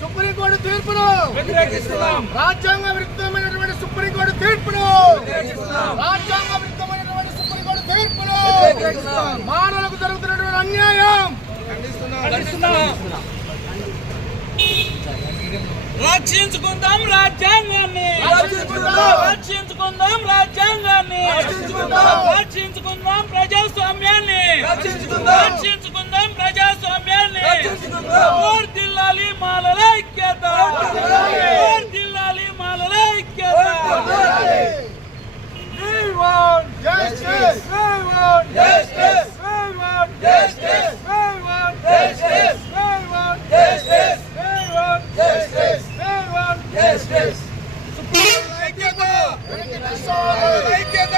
Supreme court తీర్పును రాజ్యాంగ విరుద్ధమైనటువంటి supreme court తీర్పును వ్యతిరేకిస్తున్నాం. రాజ్యాంగ విరుద్ధమైనటువంటి సుప్రీంకోర్టు తీర్పును వ్యతిరేకిస్తున్నాం. మానవులకు జరుగుతున్నటువంటి అన్యాయం. రక్షించుకుందాం రాజ్యాంగాన్ని రక్షించుకుందాం. రాజ్యాంగాన్ని రక్షించుకుందాం. ప్రజాస్వామ్యాన్ని. రక్షించుకుందాం ప్రజాస్వామ్యాన్ని వర్ధిల్లాలి మాలల ఐక్యత. వర్ధిల్లాలి మాలల ఐక్యత We want justice. We want justice. We want justice. We want justice. We want justice. We want justice. We want justice. ఐక్యత ఐక్యత ఐక్యత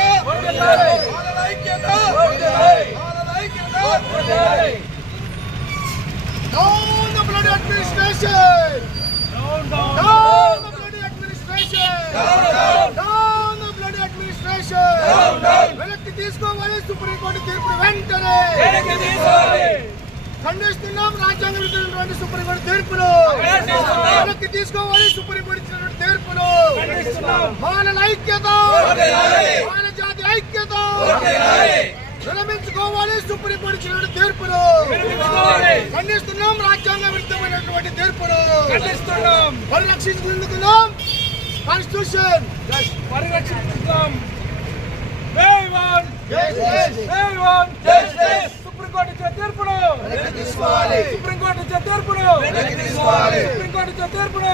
ఐక్యత Down the bloody administration! Down the bloody administration! Down down. down the bloody administration! Down, down. వెనక్కి తీసుకోవాలి supreme court తీర్పు వెంటనే వెనక్కి తీసుకోవాలి ఖండిస్తున్నాం రాజ్యాంగ విరుద్ధమైనటువంటి సుప్రీంకోర్టు తీర్పును ఖండిస్తున్నాం. వెనక్కి తీసుకోవాలి సుప్రీంకోర్టు ఇచ్చినటువంటి తీర్పులు ఖండిస్తున్నాం. మానల ఐక్యత వర్ధిల్లాలి. మానవ జాతి ఐక్యత వర్ధిల్లాలి. విరమించుకోవాలి సుప్రీంకోర్టు తీర్పును విరమించుకోవాలి. ఖండిస్తున్నాం రాజ్యాంగ విరుద్ధమైనటువంటి తీర్పును ఖండిస్తున్నాం. పరిరక్షించుకుంటున్నాం. కాన్స్టిట్యూషన్ పరిరక్షించుకుందాం సుప్రీంకోర్టు ఇచ్చే తీర్పును సుప్రీంకోర్టు ఇచ్చే తీర్పును సుప్రీంకోర్టు ఇచ్చే తీర్పును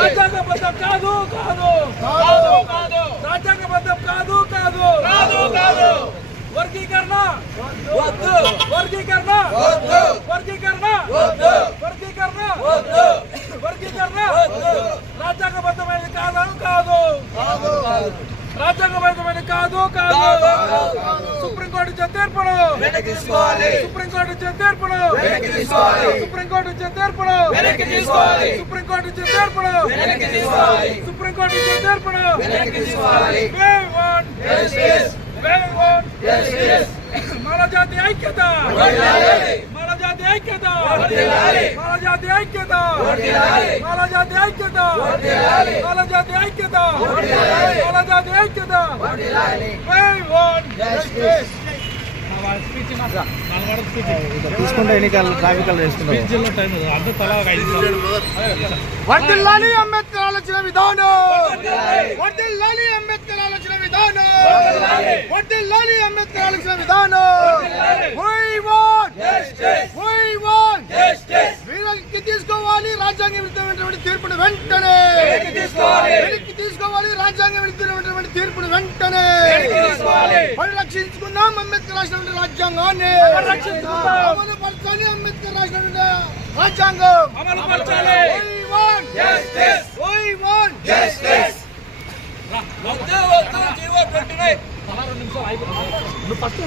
రాజ్యాంగబద్ధం కాదు కాదు. కాదు, కాదు రాజ్యాంగబద్ధం కాదు కాదు. కాదు, కాదు. వర్గీకరణ వద్దు. వర్గీకరణ వద్దు. వర్గీకరణ వద్దు. వర్గీకరణ వద్దు. వర్గీకరణ వద్దు. రాజ్యాంగబద్ధమైనది కాదు కాదు రాజ్యాంగబద్ధమైన కాదు కాదు. సుప్రీంకోర్టు తీసుకోవాలి. సుప్రీంకోర్టు తీసుకోవాలి. సుప్రీంకోర్టు తీసుకోవాలి. సుప్రీంకోర్టు తీసుకోవాలి. సుప్రీంకోర్టు ఇచ్చే తీర్పును వెనక్కి తీసుకోవాలి. మన జాతి ఐక్యత మన జాతి ఐక్యత మన జాతి ఐక్యత మన జాతి ఐక్యత మన జాతి ఐక్యత మన జాతి ఐక్యత తీసుకుంటే ఎన్నికలు ట్రాఫిక్ చేస్తున్నారు వర్ధిల్లాలి అంబేద్కర్ ఆలోచన విధానం వర్ధిల్లాలి అంబేద్కర్ ఆలోచన విధానం వర్ధిల్లాలి అంబేద్కర్ ఆలోచన విధానం. వీళ్ళకి తీసుకోవాలి రాజ్యాంగ విరుద్ధమైనటువంటి తీర్పును వెంటనే. వెనక్కి తీసుకోవాలి. రాజ్యాంగ విరుద్ధమైనటువంటి తీర్పును వెంటనే. పరిరక్షించుకుందాం అంబేద్కర్ రాసినటువంటి రాజ్యాంగాన్ని. అమలు పరచాలి అంబేద్కర్ రాసినటువంటి రాజ్యాంగం. అమలు పరచాలి. వద్దు వద్దు. నువ్వు ఫస్ట్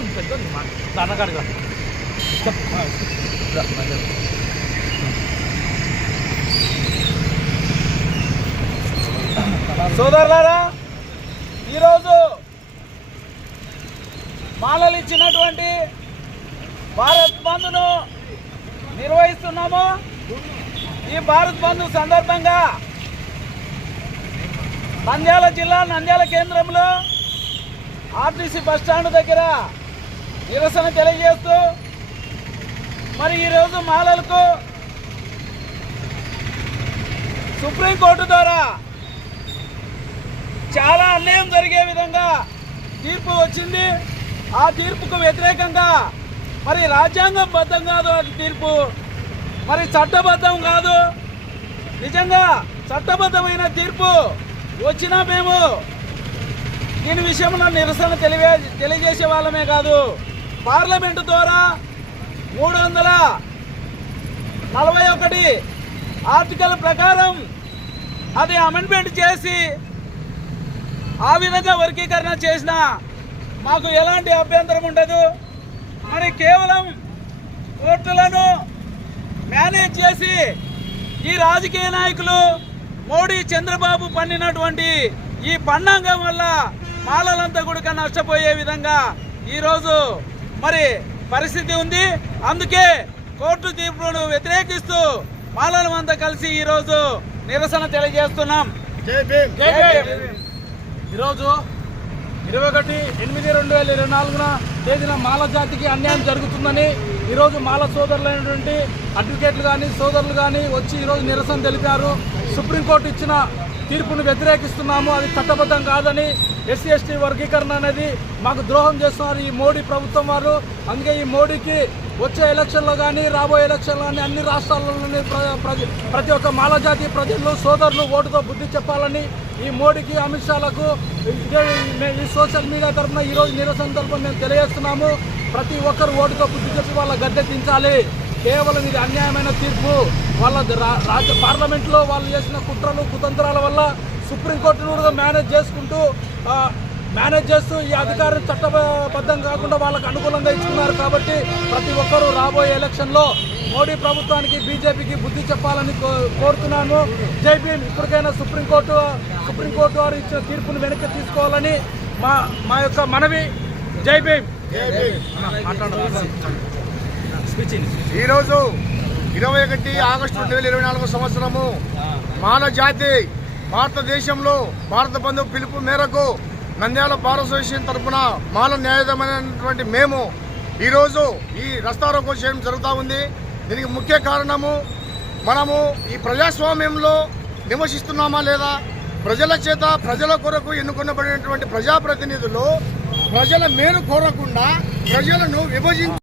అన్నగాడుగా సోదరులారా ఈరోజు మాలలు ఇచ్చినటువంటి భారత్ బంద్ను నిర్వహిస్తున్నాము. ఈ భారత్ బంద్ సందర్భంగా నంద్యాల జిల్లా నంద్యాల కేంద్రంలో ఆర్టీసీ బస్ స్టాండ్ దగ్గర నిరసన తెలియజేస్తూ మరి ఈరోజు మాలలకు సుప్రీంకోర్టు ద్వారా చాలా అన్యాయం జరిగే విధంగా తీర్పు వచ్చింది. ఆ తీర్పుకు వ్యతిరేకంగా మరి రాజ్యాంగబద్ధం కాదు అది తీర్పు. మరి చట్టబద్ధం కాదు. నిజంగా చట్టబద్ధమైన తీర్పు వచ్చినా మేము దీని విషయంలో నిరసన తెలివే తెలియజేసే వాళ్ళమే కాదు. పార్లమెంటు ద్వారా మూడు వందల నలభై ఒకటి ఆర్టికల్ ప్రకారం అది అమెండ్మెంట్ చేసి ఆ విధంగా వర్గీకరణ చేసిన మాకు ఎలాంటి అభ్యంతరం ఉండదు. మరి కేవలం కోర్టులను మేనేజ్ చేసి ఈ రాజకీయ నాయకులు మోడీ చంద్రబాబు పన్నినటువంటి ఈ పన్నాంగం వల్ల మాలలంతా కూడా నష్టపోయే విధంగా ఈరోజు మరి పరిస్థితి ఉంది. అందుకే కోర్టు తీర్పును వ్యతిరేకిస్తూ మాలలమంతా కలిసి ఈరోజు నిరసన తెలియజేస్తున్నాం. ఈరోజు ఇరవై ఒకటి ఎనిమిది రెండు వేల ఇరవై నాలుగున తేదీన మాల జాతికి అన్యాయం జరుగుతుందని ఈరోజు మాల సోదరులైనటువంటి అడ్వకేట్లు కానీ సోదరులు కానీ వచ్చి ఈరోజు నిరసన తెలిపారు. సుప్రీంకోర్టు ఇచ్చిన తీర్పును వ్యతిరేకిస్తున్నాము. అది చట్టబద్ధం కాదని ఎస్సీ ఎస్టీ వర్గీకరణ అనేది మాకు ద్రోహం చేస్తున్నారు ఈ మోడీ ప్రభుత్వం వారు. అందుకే ఈ మోడీకి వచ్చే ఎలక్షన్లో కానీ రాబోయే ఎలక్షన్లో కానీ అన్ని రాష్ట్రాల్లోని ప్ర- ప్రతి ఒక్క మాలజాతి ప్రజలు సోదరులు ఓటుతో బుద్ధి చెప్పాలని ఈ మోడీకి అమిత్ షాలకు ఈ సోషల్ మీడియా తరఫున ఈరోజు నిరసన తరఫున మేము తెలియజేస్తున్నాము. ప్రతి ఒక్కరు ఓటుతో బుద్ధి చెప్పి వాళ్ళ గద్దె కేవలం ఇది అన్యాయమైన తీర్పు. వాళ్ళ రా- రాజ్య పార్లమెంట్లో వాళ్ళు చేసిన కుట్రలు కుతంత్రాల వల్ల సుప్రీంకోర్టును కూడా మేనేజ్ చేసుకుంటూ ఆ, మేనేజ్ చేస్తూ ఈ అధికారం చట్టబద్ధం కాకుండా వాళ్ళకు అనుకూలంగా ఇచ్చుకున్నారు కాబట్టి ప్రతి ఒక్కరూ రాబోయే ఎలక్షన్లో మోడీ ప్రభుత్వానికి బీజేపీకి బుద్ధి చెప్పాలని కో- కోరుతున్నాను. జై భీమ్. ఇప్పటికైనా సుప్రీంకోర్టు సుప్రీంకోర్టు వారు ఇచ్చిన తీర్పును వెనక్కి తీసుకోవాలని మా మా యొక్క మనవి. జై భీమ్. జై భీమ్. స్పీచ్ ఈరోజు ఇరవై ఒకటి ఆగస్టు రెండు వేల ఇరవై నాలుగు సంవత్సరము మాల జాతి భారతదేశంలో భారత బంధు పిలుపు మేరకు నంద్యాల బార్ అసోసియేషన్ తరఫున మాల న్యాయమైనటువంటి మేము ఈరోజు ఈ రస్తారోకో చేయడం జరుగుతూ ఉంది. దీనికి ముఖ్య కారణము మనము ఈ ప్రజాస్వామ్యంలో నివసిస్తున్నామా లేదా? ప్రజల చేత ప్రజల కొరకు ఎన్నుకొనబడినటువంటి ప్రజాప్రతినిధులు ప్రజల మేలు కోరకుండా ప్రజలను విభజించి